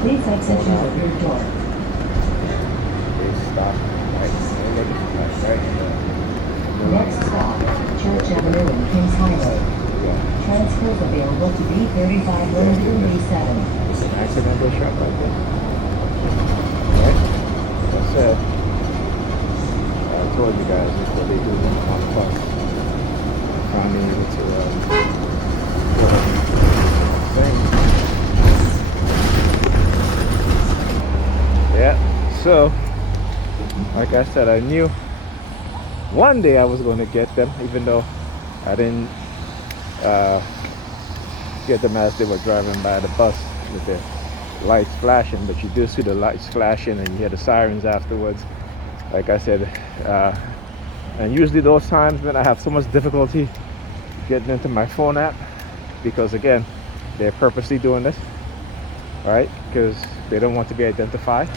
Please exit your rear door. They stop right Next stop, Church Avenue and Kings Highway. Yeah. Transfers available to B35 137. It's an accidental shot like this. Right? Like I said, I told you guys that's what they do when I'm on the bus. Finally able to yeah, so like I said, I knew one day I was going to get them, even though I didn't get them as they were driving by the bus with their lights flashing, but you do see the lights flashing and you hear the sirens afterwards. Like I said, and usually those times when I have so much difficulty getting into my phone app, because again, they're purposely doing this, right? Because they don't want to be identified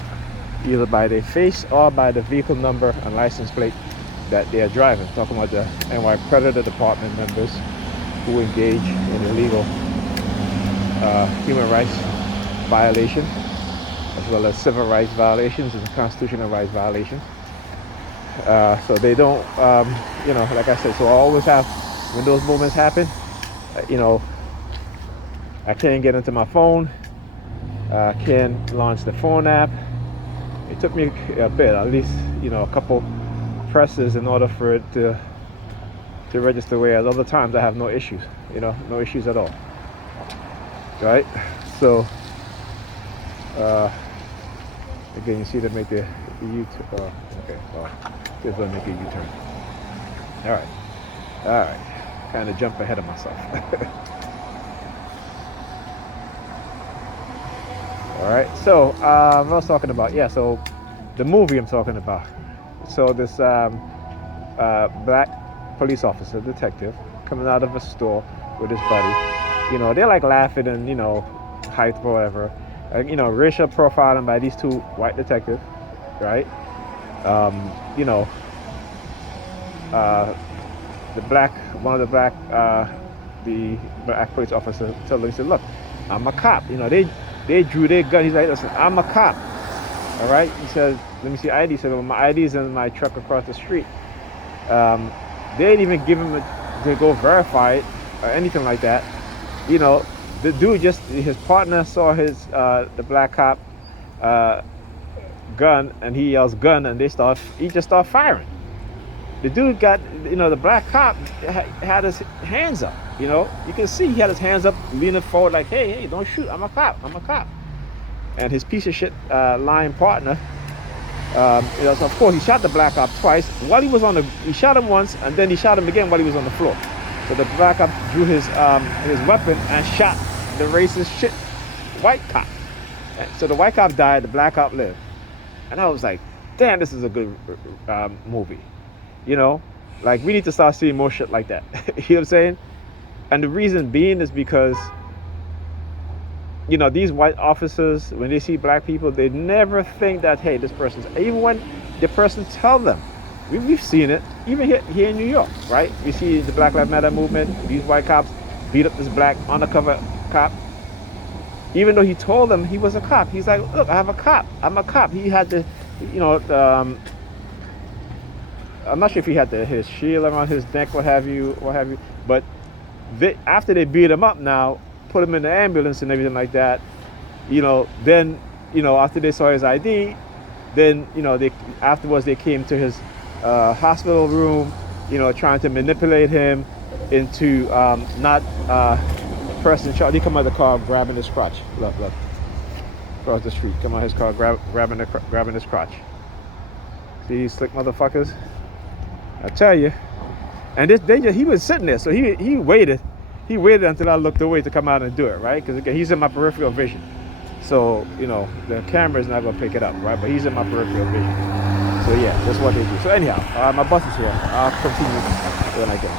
either by their face or by the vehicle number and license plate that they are driving. Talking about the NY Predator Department members who engage in illegal human rights violation, as well as civil rights violations and constitutional rights violations. So they don't, like I said, so I always have, when those moments happen, I can't get into my phone, can't launch the phone app. It took me a bit, at least, a couple presses in order for it to register, whereas other times I have no issues, no issues at all, right? So, again, you see them make the U-turn, okay, well, just going to make a U-turn. All right, kind of jump ahead of myself. All right, so what I was talking about, yeah, so the movie I'm talking about. So this black police officer, detective, coming out of a store with his buddy. They're like laughing and, hype or whatever. Racial profiling by these two white detectives, right? The black police officer told him, he said, look, I'm a cop. They drew their gun. He's like, listen, I'm a cop. All right. He said, let me see ID. He said, well, my ID is in my truck across the street. They didn't even give him to go verify it or anything like that. The dude his partner saw the black cop gun, and he yells gun, and he just started firing. The dude got, the black cop had his hands up, you can see he had his hands up, leaning forward like, hey, don't shoot, I'm a cop. And his piece of shit lying partner, so of course he shot the black cop twice. While he shot him once, and then he shot him again while he was on the floor. So the black cop drew his weapon and shot the racist shit white cop. And so the white cop died, the black cop lived. And I was like, damn, this is a good movie. Like, we need to start seeing more shit like that. You know what I'm saying? And the reason being is because, these white officers, when they see black people, they never think that, hey, this person's, even when the person tell them, we've seen it, even here in New York, right? We see the Black Lives Matter movement, these white cops beat up this black undercover cop. Even though he told them he was a cop, he's like, look, I'm a cop. He had the, I'm not sure if he had his shield around his neck, what have you. But after they beat him up now, put him in the ambulance and everything like that, then, after they saw his ID, then, afterwards they came to his hospital room, trying to manipulate him into not pressing charge. He come out of the car grabbing his crotch. Look. Across the street. Come out his car grabbing his crotch. See these slick motherfuckers? I tell you. And he was sitting there, so he waited. He waited until I looked away to come out and do it, right? Because again, he's in my peripheral vision. So, the camera is not going to pick it up, right? But he's in my peripheral vision. So yeah, that's what they do. So anyhow, my bus is here. I'll continue when I go.